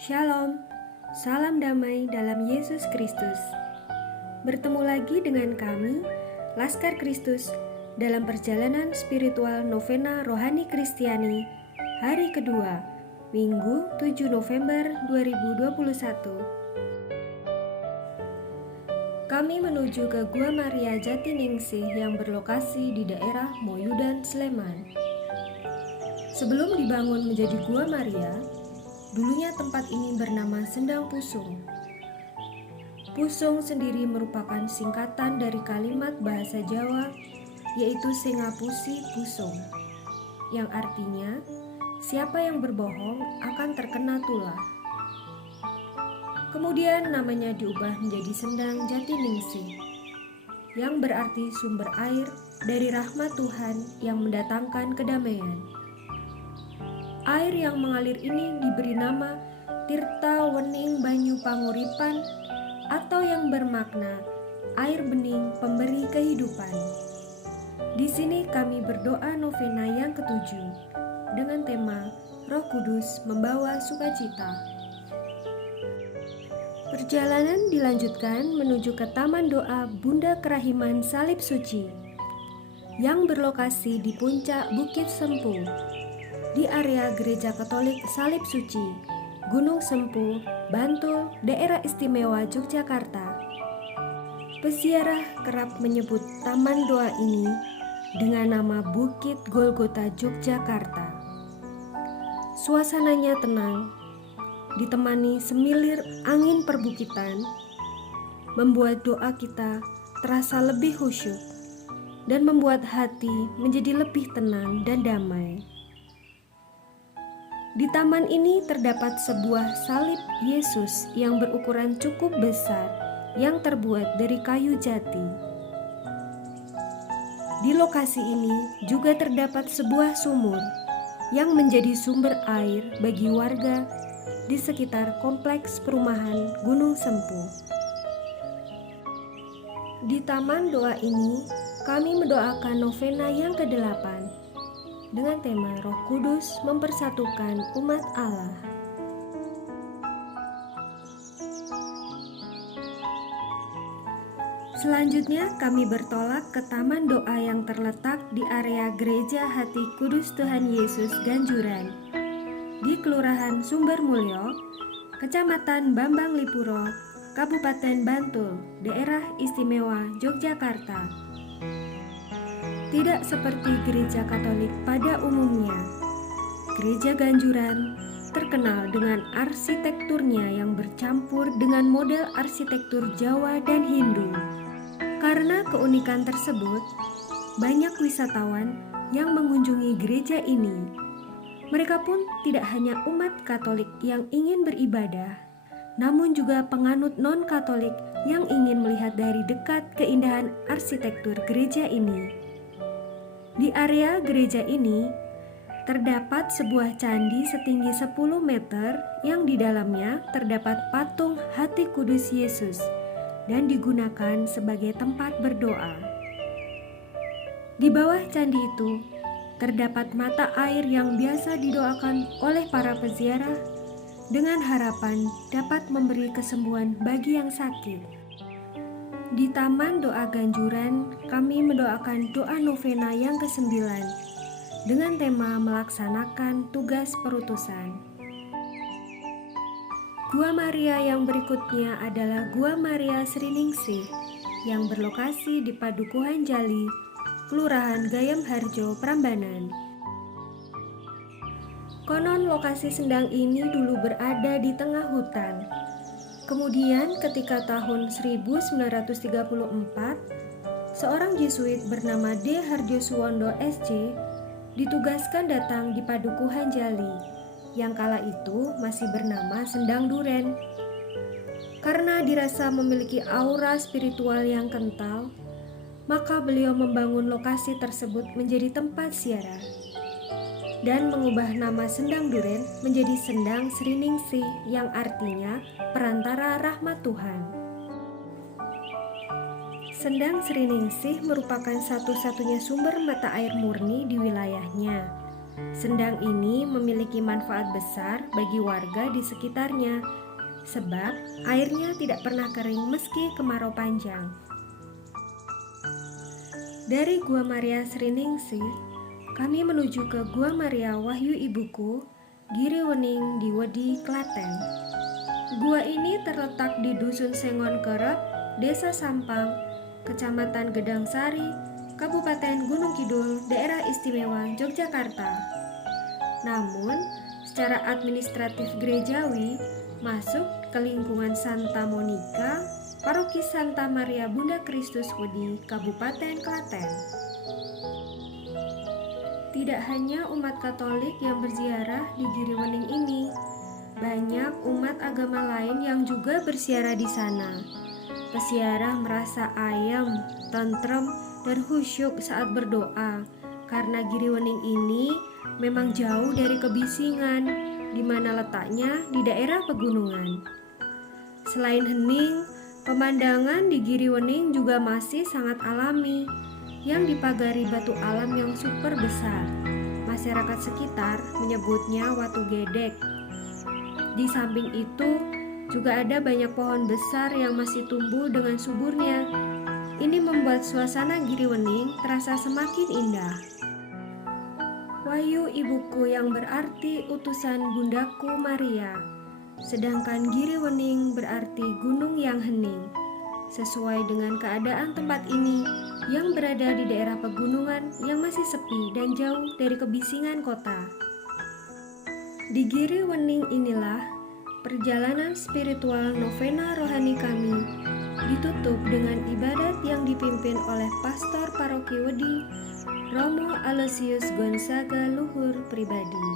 Shalom, salam damai dalam Yesus Kristus. Bertemu lagi dengan kami, Laskar Kristus, dalam perjalanan spiritual Novena Rohani Kristiani, hari kedua, Minggu 7 November 2021. Kami menuju ke Gua Maria Jatiningsih yang berlokasi di daerah Moyudan, Sleman. Sebelum dibangun menjadi Gua Maria, dulunya tempat ini bernama Sendang Pusung. Pusung sendiri merupakan singkatan dari kalimat bahasa Jawa, yaitu Sengapusi Pusung, yang artinya siapa yang berbohong akan terkena tulah. Kemudian namanya diubah menjadi Sendang Jatiningsih, yang berarti sumber air dari rahmat Tuhan yang mendatangkan kedamaian. Air yang mengalir ini diberi nama Tirta Wening Banyu Panguripan, atau yang bermakna air bening pemberi kehidupan. Di sini kami berdoa novena yang ketujuh dengan tema Roh Kudus membawa sukacita. Perjalanan dilanjutkan menuju ke Taman Doa Bunda Kerahiman Salib Suci yang berlokasi di puncak Bukit Sempu, di area Gereja Katolik Salib Suci, Gunung Sempu, Bantul, Daerah Istimewa Yogyakarta. Peziarah kerap menyebut taman doa ini dengan nama Bukit Golgota Yogyakarta. Suasananya tenang, ditemani semilir angin perbukitan, membuat doa kita terasa lebih khusyuk dan membuat hati menjadi lebih tenang dan damai. Di taman ini terdapat sebuah salib Yesus yang berukuran cukup besar yang terbuat dari kayu jati. Di lokasi ini juga terdapat sebuah sumur yang menjadi sumber air bagi warga di sekitar kompleks perumahan Gunung Sempu. Di taman doa ini kami mendoakan novena yang ke-8 dengan tema Roh Kudus mempersatukan umat Allah. Selanjutnya kami bertolak ke taman doa yang terletak di area Gereja Hati Kudus Tuhan Yesus Ganjuran di Kelurahan Sumbermulyo, Kecamatan Bambang Lipuro, Kabupaten Bantul, Daerah Istimewa Yogyakarta. Tidak seperti gereja Katolik pada umumnya, Gereja Ganjuran terkenal dengan arsitekturnya yang bercampur dengan model arsitektur Jawa dan Hindu. Karena keunikan tersebut, banyak wisatawan yang mengunjungi gereja ini. Mereka pun tidak hanya umat Katolik yang ingin beribadah, namun juga penganut non-Katolik yang ingin melihat dari dekat keindahan arsitektur gereja ini. Di area gereja ini terdapat sebuah candi setinggi 10 meter yang di dalamnya terdapat patung Hati Kudus Yesus dan digunakan sebagai tempat berdoa. Di bawah candi itu terdapat mata air yang biasa didoakan oleh para peziarah dengan harapan dapat memberi kesembuhan bagi yang sakit. Di Taman Doa Ganjuran, kami mendoakan doa novena yang ke-9 dengan tema melaksanakan tugas perutusan. Gua Maria yang berikutnya adalah Gua Maria Sriningsih yang berlokasi di Padukuhan Jali, Kelurahan Gayam Harjo, Prambanan. Konon lokasi sendang ini dulu berada di tengah hutan. Kemudian ketika tahun 1934, seorang Jesuit bernama D. Hardjosuwondo SC ditugaskan datang di Padukuhan Jali, yang kala itu masih bernama Sendang Duren. Karena dirasa memiliki aura spiritual yang kental, maka beliau membangun lokasi tersebut menjadi tempat ziarah dan mengubah nama Sendang Duren menjadi Sendang Sriningsih yang artinya perantara rahmat Tuhan. Sendang Sriningsih merupakan satu-satunya sumber mata air murni di wilayahnya Sendang ini memiliki manfaat besar bagi warga di sekitarnya, sebab airnya tidak pernah kering meski kemarau panjang. Dari Gua Maria Sriningsih, kami menuju ke Gua Maria Wahyu Ibuku, Giri Wening di Wedi, Klaten. Gua ini terletak di Dusun Sengon Kerep, Desa Sampang, Kecamatan Gedang Sari, Kabupaten Gunung Kidul, Daerah Istimewa Yogyakarta. Namun, secara administratif gerejawi masuk ke lingkungan Santa Monica, Paroki Santa Maria Bunda Kristus Wedi, Kabupaten Klaten. Tidak hanya umat Katolik yang berziarah di Giri Wening ini, banyak umat agama lain yang juga berziarah di sana. Peziarah merasa ayem, tentrem, dan khusyuk saat berdoa karena Giri Wening ini memang jauh dari kebisingan, di mana letaknya di daerah pegunungan. Selain hening, pemandangan di Giri Wening juga masih sangat alami, yang dipagari batu alam yang super besar. Masyarakat sekitar menyebutnya Watu Gedek. Di samping itu, juga ada banyak pohon besar yang masih tumbuh dengan suburnya. Ini membuat suasana Giri Wening terasa semakin indah. Wahyu Ibuku yang berarti utusan Bundaku Maria, sedangkan Giri Wening berarti gunung yang hening. Sesuai dengan keadaan tempat ini yang berada di daerah pegunungan yang masih sepi dan jauh dari kebisingan kota. Di Giri Wening inilah perjalanan spiritual novena rohani kami ditutup dengan ibadat yang dipimpin oleh Pastor Paroki Wedi, Romo Aloysius Gonzaga Luhur Pribadi.